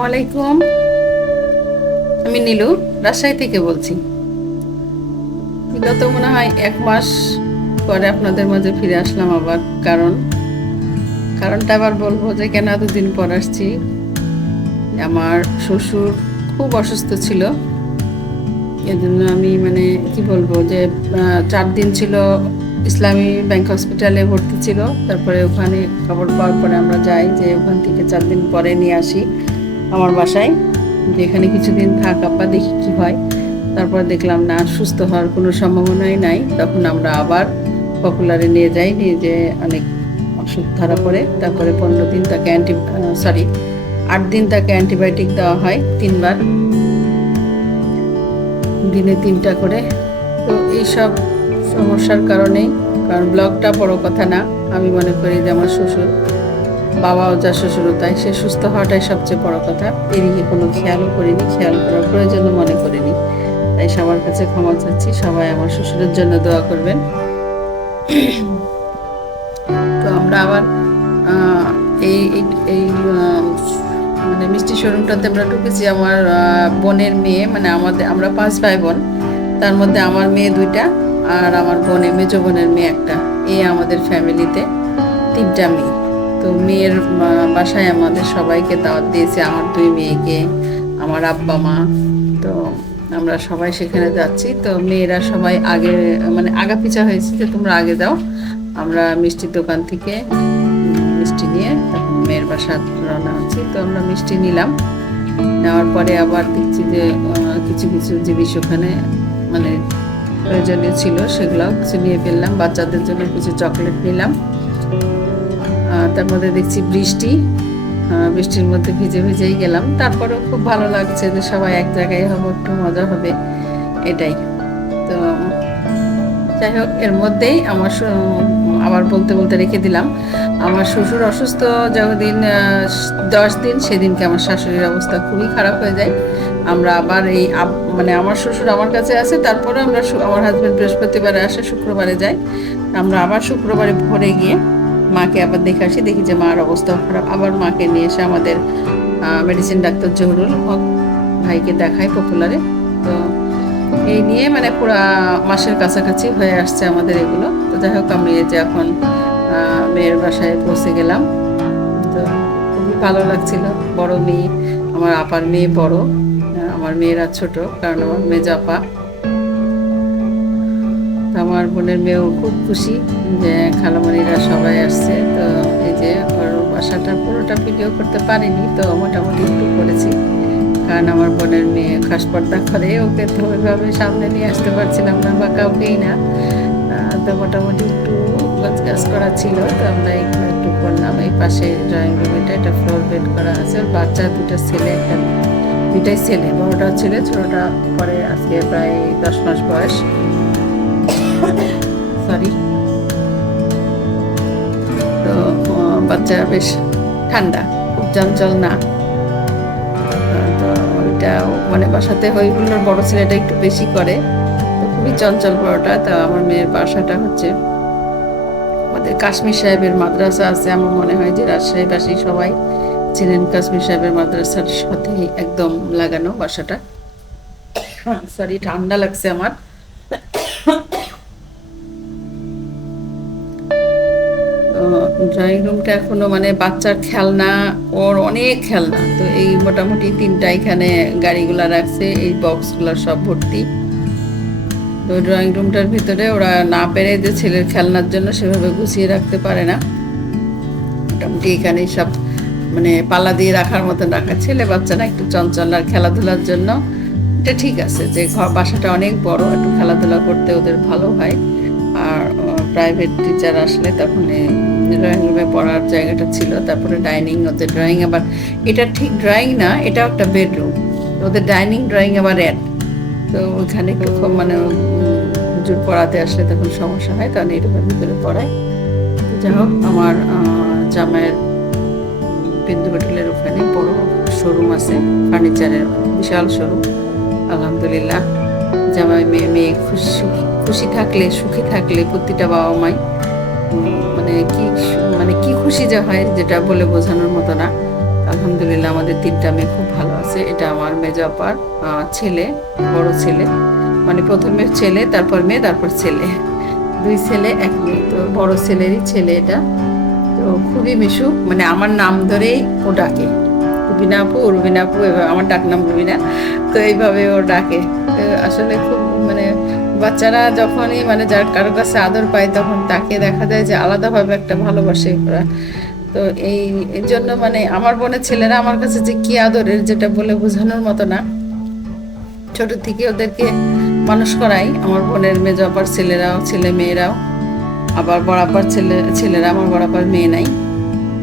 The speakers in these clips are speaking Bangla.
আসসালামু আলাইকুম। আমি নীলু রাজশাহী থেকে বলছি। বিগত মনে হয় 1 মাস পরে আপনাদের মাঝে ফিরে আসলাম আবার। কারণটা আবার বলবো যে কেন এতদিন পর আসছি। আমার শ্বশুর খুব অসুস্থ ছিল, এজন্য আমি মানে কি বলবো যে 4 দিন ছিল ইসলামী ব্যাংক হসপিটালে ভর্তি ছিল। তারপরে ওখানে খবর পাওয়ার পরে আমরা যাই, যে ওখান থেকে 4 দিন পরে নিয়ে আসি আমার বাসায়, যে এখানে কিছুদিন থাক আব্বা, দেখি কি হয়। তারপর দেখলাম না, সুস্থ হওয়ার কোনো সম্ভাবনাই নাই। তখন আমরা আবার পপুলারে নিয়ে যাই, নিয়ে যে অনেক অসুখ ধরা পড়ে। তারপরে 15 দিন তাকে 8 দিন তাকে অ্যান্টিবায়োটিক দেওয়া হয় 3বার, দিনে 3টা করে। তো এইসব সমস্যার কারণেই, কারণ ব্লগটা বড় কথা না, আমি মনে করি যে আমার শ্বশুর, বাবাও যা শ্বশুরও তাই, সে সুস্থ হওয়াটাই সবচেয়ে বড় কথা। এদিকে কোনো খেয়ালও করিনি, খেয়াল করার প্রয়োজনও মনে করিনি। তাই সবার কাছে ক্ষমা চাচ্ছি, সবাই আমার শ্বশুরের জন্য দোয়া করবেন। তো আমরা আবার এই এই মানে মিষ্টি শোরুমটাতে আমরা ঢুকেছি। আমার বোনের মেয়ে, মানে আমরা 5 ভাই বোন, তার মধ্যে আমার মেয়ে 2টা আর আমার মেজো বোনের মেয়ে একটা, এই আমাদের ফ্যামিলিতে 3টা মেয়ে। তো মেয়ের বাসায় আমাদের সবাইকে দাওয়াত দিয়েছে, আমার 2 মেয়েকে, আমার আব্বা মা। তো আমরা সবাই সেখানে যাচ্ছি। তো মেয়েরা সবাই আগে মানে আগা পিছা হয়েছে যে তোমরা আগে যাও, আমরা মিষ্টির দোকান থেকে মিষ্টি নিয়ে তখন মেয়ের বাসা রওনা হচ্ছি। তো আমরা মিষ্টি নিলাম, নেওয়ার পরে আবার দেখছি যে কিছু কিছু জিনিস ওখানে মানে প্রয়োজনীয় ছিল, সেগুলো কিছু নিয়ে ফেললাম। বাচ্চাদের জন্য কিছু চকলেট নিলাম। তার মধ্যে দেখছি বৃষ্টির মধ্যে ভিজে ভিজেই গেলাম। তারপরেও খুব ভালো লাগছে যে সবাই এক জায়গায় হবো, একটু মজা হবে, এটাই। তো যাই হোক, এর মধ্যেই আবার বলতে বলতে রেখে দিলাম, আমার শ্বশুর অসুস্থ যতদিন 10 দিন, সেদিনকে আমার শাশুড়ির অবস্থা খুবই খারাপ হয়ে যায়। আমরা আবার মানে আমার শ্বশুর আমার কাছে আসে, তারপরে আমার হাজব্যান্ড বৃহস্পতিবারে আসে, শুক্রবারে যাই। আমরা আবার শুক্রবারে ভোরে গিয়ে মাকে আবার দেখে আসি, দেখি যে মার অবস্থা খারাপ। আবার মাকে নিয়ে এসে আমাদের মেডিসিন ডাক্তার জহুরুল হক ভাইকে দেখাই পপুলারে। তো এই নিয়ে মানে পুরা মাসের কাছাকাছি হয়ে আসছে আমাদের এগুলো। তো যাই হোক, আমি এই যে এখন মেয়ের বাসায় পৌঁছে গেলাম। তো খুবই ভালো লাগছিল। বড় মেয়ে, আমার আপার মেয়ে বড়, আমার মেয়েরা ছোট, কারণ আমার মেজো আপা। আমার বোনের মেয়েও খুব খুশি যে খালামণিরা সবাই আসছে। তো এই যে ওর বাসাটা পুরোটা ভিডিও করতে পারিনি, তো মোটামুটি একটু করেছি, কারণ আমার বোনের মেয়ে খাস পর্দা করে, ওকে তো ওইভাবে সামনে নিয়ে আসতে পারছিলাম না বা কাউকেই না। তো মোটামুটি একটু গাছ করা ছিল, তো আমরা এখানে একটু করলাম। এই পাশে ড্রয়িং রুম, এটা ফ্লোর বেড করা আছে। ওর বাচ্চা 2টা ছেলে, দুইটাই ছেলে, বড়টা ছেলে, ছোটটা পরে আজকে প্রায় 10 মাস বয়স। সরি। তো বাচ্চা বেশ ঠান্ডা, খুব চঞ্চল না। তো ওইটা মানে বাসাতে ওইগুলোর বড় ছেলেটা একটু বেশি করে, তো খুবই চঞ্চল বড়টা। তো আমার মেয়ের বাসাটা হচ্ছে আমাদের কাশ্মীর সাহেবের মাদ্রাসা আছে, আমার মনে হয় যে রাজশাহীবাসী সবাই ছিলেন। কাশ্মীর সাহেবের মাদ্রাসার সাথে একদম লাগানো বাসাটা। সরি, ঠান্ডা লাগছে আমার। ড্রয়িং রুমটা এখনো মানে বাচ্চার খেলনা, ওর অনেক খেলনা। তো এই মোটামুটি 3টা এখানে গাড়িগুলা রাখছে, এই বক্সগুলো সব ভর্তি। তো ড্রয়িং রুমটার ভিতরে ওরা না পেরে যে ছেলের খেলনার জন্য সেভাবে গুছিয়ে রাখতে পারে না। মোটামুটি এখানে সব মানে পাল্লা দিয়ে রাখার মতন রাখা। ছেলে বাচ্চারা একটু চঞ্চল, আর খেলাধুলার জন্য এটা ঠিক আছে যে বাসাটা অনেক বড়, একটু খেলাধুলা করতে ওদের ভালো হয়। আর প্রাইভেট টিচার আসলে তখন ড্রয়িং রুমে পড়ার জায়গাটা ছিল, তারপরে ডাইনিং। ওদের ড্রয়িং আবার, এটা ঠিক ড্রয়িং না, এটা একটা বেডরুম। ওদের ডাইনিং ড্রয়িং আবার তো ওইখানে একটু মানে হুজুর পড়াতে আসলে তখন সমস্যা হয়, কারণ এরকমের ভিতরে পড়ায়। যাই হোক, আমার জামাইয়ের বিন্দু হোটেলের ওখানে বড় শোরুম আছে ফার্নিচারের, বিশাল শোরুম। আলহামদুলিল্লাহ, জামাই মেয়ে খুশি থাকলে, সুখী থাকলে প্রতিটা বাবা মাই মানে কি খুশি যে হয়, যেটা বলে বোঝানোর মতো না। আলহামদুলিল্লাহ আমাদের 3টা মেয়ে খুব ভালো আছে। এটা আমার মেজো আপার ছেলে, বড় ছেলে, মানে প্রথমে ছেলে, তারপর মেয়ে, তারপর ছেলে, 2 ছেলে 1 মেয়ে। তো বড় ছেলেরই ছেলে এটা। তো খুবই মিশুক, মানে আমার নাম ধরেই ও ডাকে, রুবিনা আপু, রুবিনা আপু, এভাবে আমার ডাক নাম রুবিনা, তো এইভাবে ও ডাকে। তো আসলে খুব মানে বাচ্চারা যখনই মানে যার কারো কাছে আদর পায় তখন তাকে দেখা যায় যে আলাদাভাবে একটা ভালোবাসে ওরা। তো এই জন্য মানে আমার বোনের ছেলেরা আমার কাছে যে কি আদরের, যেটা বলে বোঝানোর মতো না। ছোট থেকে ওদেরকে মানুষ করাই, আমার বোনের মেজো আপার ছেলেরাও, ছেলে মেয়েরাও, আবার বড় আপার ছেলেরা, আমার বড় আপার মেয়ে নাই,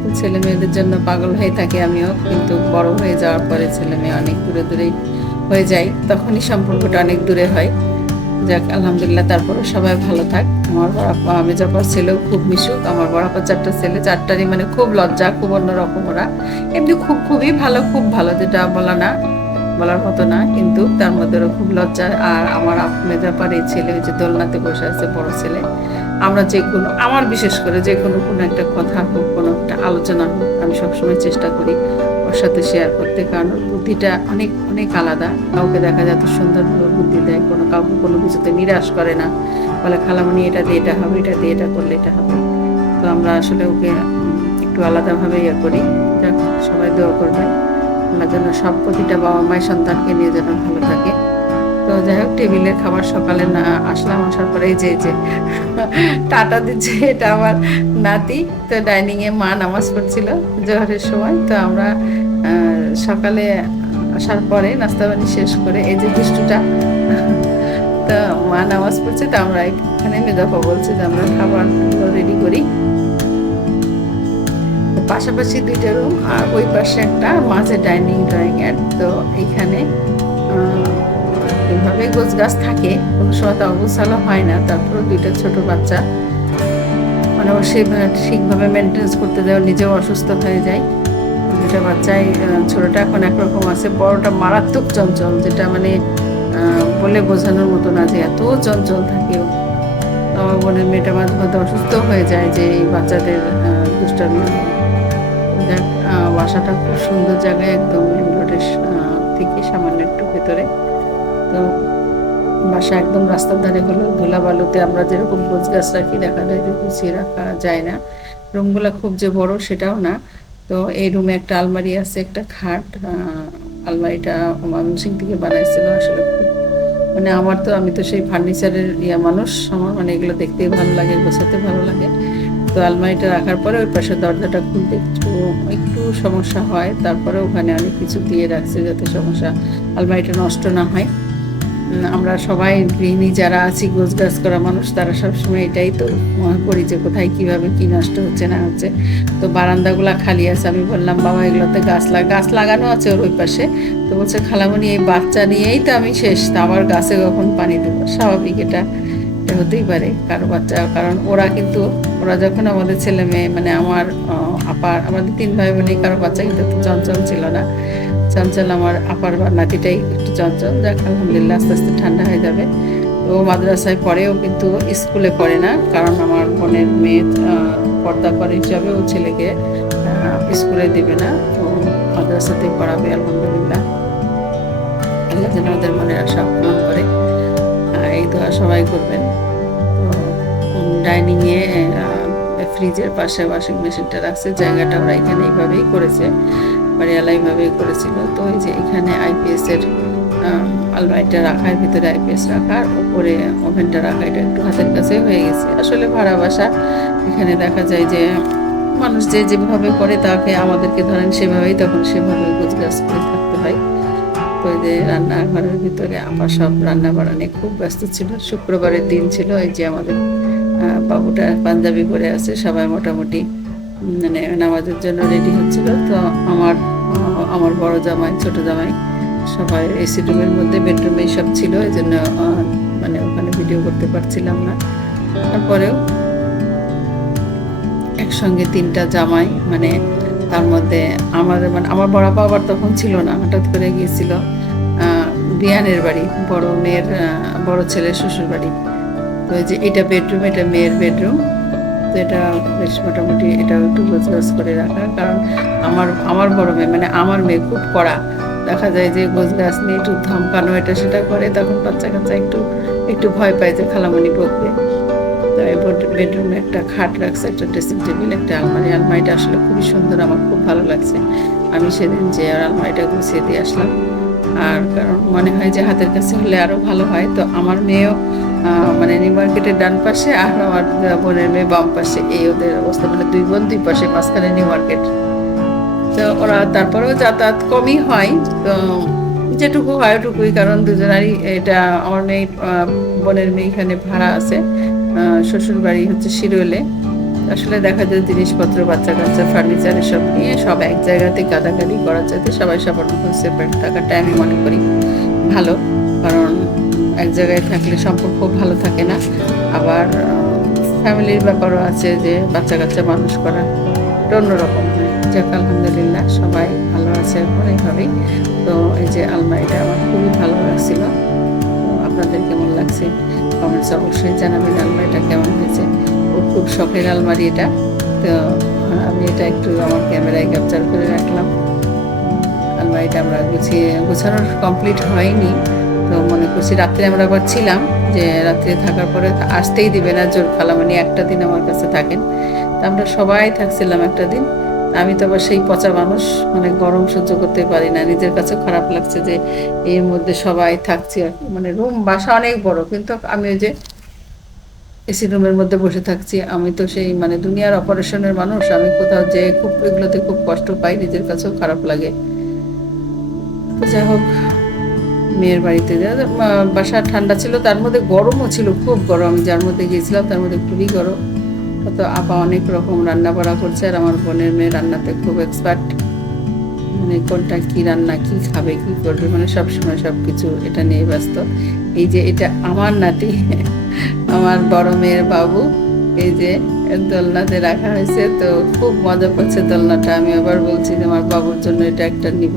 তো ছেলে মেয়েদের জন্য পাগল হয়ে থাকি আমিও। কিন্তু বড় হয়ে যাওয়ার পরে ছেলে মেয়ে অনেক দূরে দূরেই হয়ে যায়, তখনই সম্পর্কটা অনেক দূরে হয়। যাক আলহামদুলিল্লাহ, তারপরে সবাই ভালো থাক। আমার বড় আপা মেজো আপার ছেলেও খুব মিশুক। আমার বড় আপার 4টা ছেলে, 4টারই মানে খুব লজ্জা, খুব অন্যরকম ওরা। এমনি খুবই ভালো, খুব ভালো, যেটা বলার মতো না, কিন্তু তার মধ্যে ওরা খুব লজ্জা। আর আমার মেজো আপার এই ছেলে, ওই যে দোলনাতে বসে আছে বড় ছেলে, আমরা যে কোনো, আমার বিশেষ করে যে কোনো একটা কথা হোক, কোনো একটা আলোচনা হোক, আমি সবসময় চেষ্টা করি ওর সাথে শেয়ার করতে, কারণ ওর বুদ্ধিটা অনেক অনেক আলাদা। কাউকে দেখা যায় এত সুন্দরভাবে বুদ্ধি দেয়, কাউকে কোনো কিছুতে নিরাশ করে না, বলে খালামণি এটা দিয়ে এটা হবে, এটা দিয়ে এটা করলে এটা হবে। তো আমরা আসলে ওকে একটু আলাদাভাবে ইয়ে করি। যাক, সবাই দোয়া করবে আল্লাহ যেন সব প্রতিটা বাবা মায়ের সন্তানকে নিয়ে যেন ভালো থাকে। তো যাই হোক, টেবিলের খাবার সকালে না আসলাম, আসার পরে এই যে টাটা দিচ্ছে, এটা আমার নাতি। তো ডাইনিংয়ে মা নামাজ পড়ছিল জোহরের সময়, তো আমরা সকালে আসার পরে নাস্তা পানি শেষ করে এই যে দুষ্টুটা, তো মা নামাজ পড়ছে, তো আমরা এখানে মেজাপা বলছে যে আমরা খাবার রেডি করি। পাশাপাশি 2টা রুম, আর ওই পাশে একটা মাঝে ডাইনিং ড্রয়িং এর। তো এইখানে এইভাবে গোছ গাছ থাকে, কোনো সময় তো অবসালও হয় না। তারপর 2টা ছোট বাচ্চা, মানে ও সে ঠিকভাবে মেনটেন্স করতে যায়, নিজেও অসুস্থ হয়ে যায়। 2টা বাচ্চাই, ছোটটা এখন একরকম আছে, বড়টা মারাত্মক চঞ্চল, যেটা মানে বলে বোঝানোর মতো না যে এত চঞ্চল থাকে ও। আমার বোনের মেয়েটা মাঝে মধ্যে অসুস্থ হয়ে যায় যে এই বাচ্চাদের দুষ্টামি। বাসাটা খুব সুন্দর জায়গায়, একদম রোডের থেকে সামান্য একটু ভেতরে। তো বাসা একদম রাস্তার ধারে হলো, ধুলা বালুতে আমরা যেরকম গোছ গাছ রাখি দেখা যায় যে গুছিয়ে রাখা যায় না। রুমগুলা খুব যে বড় সেটাও না। তো এই রুমে একটা আলমারি আছে, একটা খাট। আলমারিটা ময়মনসিং থেকে বানাইছিল। আসলে খুব মানে আমি তো সেই ফার্নিচারের মানুষ, আমার মানে এগুলো দেখতেই ভালো লাগে, গোছাতে ভালো লাগে। তো আলমারিটা রাখার পরে ওই পাশে দরজাটা খুলতে একটু সমস্যা হয়, তারপরে ওখানে অনেক কিছু দিয়ে রাখছে যাতে আলমারিটা নষ্ট না হয়। আমরা সবাই গৃহিণী যারা আছি, গোছ গাছ করা মানুষ, তারা সবসময় এটাই তো মনে করি যে কোথায় কিভাবে কি নষ্ট হচ্ছে না হচ্ছে। তো বারান্দাগুলা খালি আছে, আমি বললাম বাবা এগুলোতে গাছ লাগানো আছে ওর ওই পাশে। তো বলছে খালামণি এই বাচ্চা নিয়েই তো আমি শেষ, তা আবার গাছে কখন পানি দেবো? স্বাভাবিক, এটা হতেই পারে কারো বাচ্চা, কারণ ওরা যখন আমাদের ছেলে মেয়ে, মানে আমাদের 3 ভাই বোনেই কারো বাচ্চা কিন্তু একটু চঞ্চল ছিল না। চঞ্চল আমার আপার নাতিটাই একটু চঞ্চল। যাক আলহামদুলিল্লাহ, আস্তে আস্তে ঠান্ডা হয়ে যাবে। তো মাদ্রাসায় পড়েও, কিন্তু স্কুলে পড়ে না, কারণ আমার বোনের মেয়ে পর্দা করে হিসাবে ও ছেলেকে স্কুলে দেবে না, তো মাদ্রাসাতেই পড়াবে। আলহামদুলিল্লাহ, আল্লাহ যেন ওদের মনের আশা পূরণ করে, এই দোয়া সবাই করবেন। তো ডাইনিংয়ে ফ্রিজের পাশে ওয়াশিং মেশিনটা রাখছে, জায়গাটা ওরা এখানে এইভাবেই করেছে, বাড়িওয়ালা এইভাবেই করেছিল। তো এই যে এখানে আইপিএস এর আলমারিটা রাখা, এর ভিতরে আইপিএস রাখা, উপরে ওভেনটা রাখা, এটা একটু হাতের কাছে হয়ে গেছে। আসলে ভাড়া বাসা, এখানে দেখা যায় যে মানুষ যেভাবে করে তাকে আমাদেরকে ধরেন সেভাবেই, তখন সেভাবে গোছগাছ করে থাকতে হয়। তো এই যে রান্নাঘরের ভিতরে আমার সব রান্না বাড়ানে খুব ব্যস্ত ছিল। শুক্রবারের দিন ছিল, এই যে আমাদের বাবুটা পাঞ্জাবি পরে আছে, সবাই মোটামুটি মানে নামাজের জন্য রেডি হচ্ছিল। তো আমার বড় জামাই, ছোট জামাই সবাই এসি রুমের মধ্যে, বেডরুমে সব ছিল, এই জন্য মানে ওখানে ভিডিও করতে পারছিলাম না। তারপরেও একসঙ্গে 3টা জামাই, মানে তার মধ্যে আমার বড় আপা আবার তখন ছিল না, হঠাৎ করে গিয়েছিল বিয়ানের বাড়ি, বড় মেয়ের বড় ছেলের শ্বশুর বাড়ি। তো এই যে এটা বেডরুম, এটা মেয়ের বেডরুম। তো এটা বেশ মোটামুটি এটাও একটু গোছগাছ করে রাখা, কারণ আমার বড় মেয়ে মানে আমার মেয়ে খুব কড়া, দেখা যায় যে গোছগাছ নিয়ে একটু ধমকানো এটা সেটা করে, তখন বাচ্চা কাচ্চা একটু একটু ভয় পায় যে খালামণি বকবে। তো এই বেডরুমে একটা খাট রাখছে, একটা ড্রেসিং টেবিল, একটা আলমারিটা আসলে খুবই সুন্দর, আমার খুব ভালো লাগছে। আমি সেদিন যে আলমারিটা গুছিয়ে দিয়ে আসলাম, আর কারণ মনে হয় যে হাতের কাছে হলে আরও ভালো হয়। তো আমার মেয়েও মানে নিউ মার্কেটের ডান পাশে আর আমার বোনের মেয়ে বাম পাশে, এই ওদের অবস্থা, মানে দুই বোন দুই পাশে, মাঝখানে নিউ মার্কেট। তো ওরা তারপরেও যাতায়াত কমই হয়, তো যেটুকু হয় ওটুকুই, কারণ দুজনারই এটা আমার মেয়ে বোনের মেয়ে এখানে ভাড়া আছে, শ্বশুর বাড়ি হচ্ছে শিরোলে। আসলে দেখা যায় জিনিসপত্র বাচ্চা কাচ্চা ফার্নিচার এসব নিয়ে সব এক জায়গাতে গাদাগাদি করার চাইতে সবাই সবার মতন সেপারেট থাকাটা আমি মনে করি ভালো, কারণ এক জায়গায় থাকলে সম্পর্ক ভালো থাকে না। আবার ফ্যামিলির ব্যাপারও আছে, যে বাচ্চা কাচ্চা মানুষ করা এটা অন্যরকম হয়। যাক আলহামদুলিল্লাহ সবাই ভালো আছে এখন এইভাবেই। তো এই যে আলমারিটা আমার খুবই ভালো লাগছিল, আপনাদের কেমন লাগছে কমেন্টস অবশ্যই জানাবেন আলমারিটা কেমন হয়েছে। ওর খুব শখের আলমারি এটা, তো আমি এটা একটু আমার ক্যামেরায় ক্যাপচার করে রাখলাম। আলমারিটা আমরা গোছানোর কমপ্লিট হয়নি, তো মনে করছি রাত্রে আমরা আবার ছিলাম, যে রাত্রে থাকার পরে আসতেই দিবে না জোর, খালামণি একটা দিন আমার কাছে থাকেন। তা আমরা সবাই থাকছিলাম একটা দিন। আমি তো আবার সেই পচা মানুষ, মানে গরম সহ্য করতে পারি না, নিজের কাছেও খারাপ লাগছে যে এর মধ্যে সবাই থাকছি, মানে রুম বাসা অনেক বড়, কিন্তু আমি ওই যে এসি রুমের মধ্যে বসে থাকছি। আমি তো সেই মানে দুনিয়ার অপারেশনের মানুষ, আমি কোথাও যে খুব এগুলোতে খুব কষ্ট পাই, নিজের কাছেও খারাপ লাগে। তো যাই হোক, মেয়ের বাড়িতে বাসা ঠান্ডা ছিল, তার মধ্যে গরমও ছিল, খুব গরম। যার মধ্যে গিয়েছিলাম তার মধ্যে খুবই গরম। তো আপা অনেক রকম রান্না বাড়া করছে, আর আমার বোনের মেয়ে রান্নাতে খুব এক্সপার্ট, মানে কোনটা কি রান্না, কি খাবে, কি করবে, মানে সবসময় সব কিছু এটা নিয়ে ব্যস্ত। এই যে এটা আমার নাতি, আমার বড় মেয়ের বাবু, এই যে দোলনাতে রাখা হয়েছে, তো খুব মজা পাচ্ছে দোলনাটা। আমি আবার বলছি যে আমার বাবুর জন্য এটা একটা নিব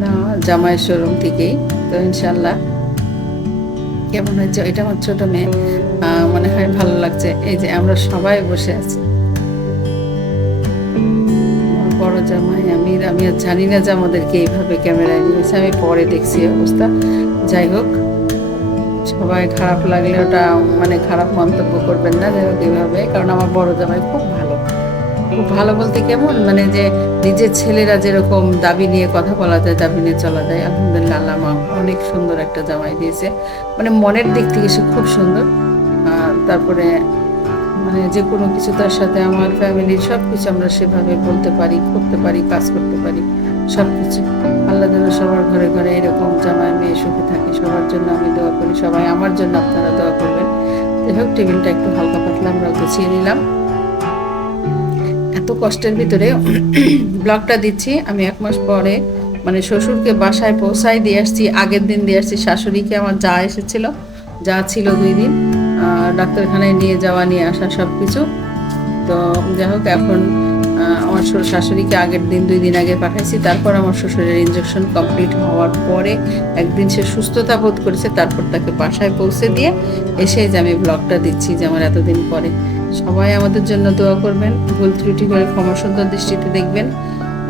না, জামাই শোরুম থেকেই। তো ইনশাল্লাহ কেমন হয়েছে, এটা আমার ছোট মেয়ে, মনে হয় ভালো লাগছে। এই যে আমরা সবাই বসে আছি, আমার বড় জামাই, আমি আর জানি না যে আমাদেরকে এইভাবে ক্যামেরায় নিয়েছে, আমি পরে দেখছি অবস্থা। যাই হোক, সবাই খারাপ লাগলে ওটা মানে খারাপ মন্তব্য করবেন না, যাই হোক এইভাবে, কারণ আমার বড় জামাই খুব ভালো। খুব ভালো বলতে কেমন, মানে যে নিজের ছেলেরা যেরকম দাবি নিয়ে কথা বলা যায়, দাবি নিয়ে চলা যায়, আলহামদুলিল্লাহ আল্লাহ অনেক সুন্দর একটা জামাই দিয়েছে, মানে মনের দিক থেকে সে খুব সুন্দর। আর তারপরে মানে যে কোনো কিছু তার সাথে আমার ফ্যামিলির সব কিছু আমরা সেভাবে বলতে পারি, করতে পারি, কাজ করতে পারি, সব কিছু। আল্লাহ যেন সবার ঘরে ঘরে এরকম জামাই মেয়ে সুখে থাকে, সবার জন্য আমি দোয়া করি, সবাই আমার জন্য আপনারা দোয়া করবেন। যাই হোক, টেবিলটা একটু হালকা পাতলা আমরা গুছিয়ে নিলাম। এত কষ্টের ভিতরে ব্লগটা দিচ্ছি। আমি 1 মাস পরে মানে শ্বশুরকে বাসায় পৌঁছায় দিয়ে আসছি, আগের দিন দিয়ে আসছি। শাশুড়িকে আমার যা এসেছিল, যা ছিল 2 দিন, ডাক্তারখানায় নিয়ে যাওয়া নিয়ে আসা সব কিছু। তো যাই হোক, এখন আমার শাশুড়িকে আগের দিন 2 দিন আগে পাঠাইছি, তারপর আমার শ্বশুরের ইনজেকশন কমপ্লিট হওয়ার পরে একদিন সে সুস্থতা বোধ করেছে, তারপর তাকে বাসায় পৌঁছে দিয়ে এসে যে আমি ব্লগটা দিচ্ছি, যে আমার এতদিন পরে। সবাই আমাদের জন্য দোয়া করবেন, ভুল ত্রুটি করে ক্ষমা সুন্দর দৃষ্টিতে দেখবেন।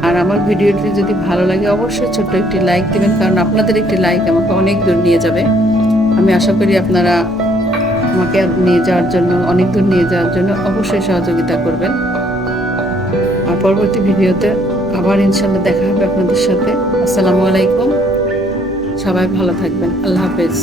আর আমার ভিডিওটি যদি ভালো লাগে অবশ্যই ছোট্ট একটি লাইক দেবেন, কারণ আপনাদের একটি লাইক আমাকে অনেক দূর নিয়ে যাবে। আমি আশা করি আপনারা আমাকে নিয়ে যাওয়ার জন্য, অনেক দূর নিয়ে যাওয়ার জন্য অবশ্যই সহযোগিতা করবেন। আর পরবর্তী ভিডিওতে আবার ইনশাল্লাহ দেখা হবে আপনাদের সাথে। আসসালামু আলাইকুম, সবাই ভালো থাকবেন, আল্লাহ হাফেজ।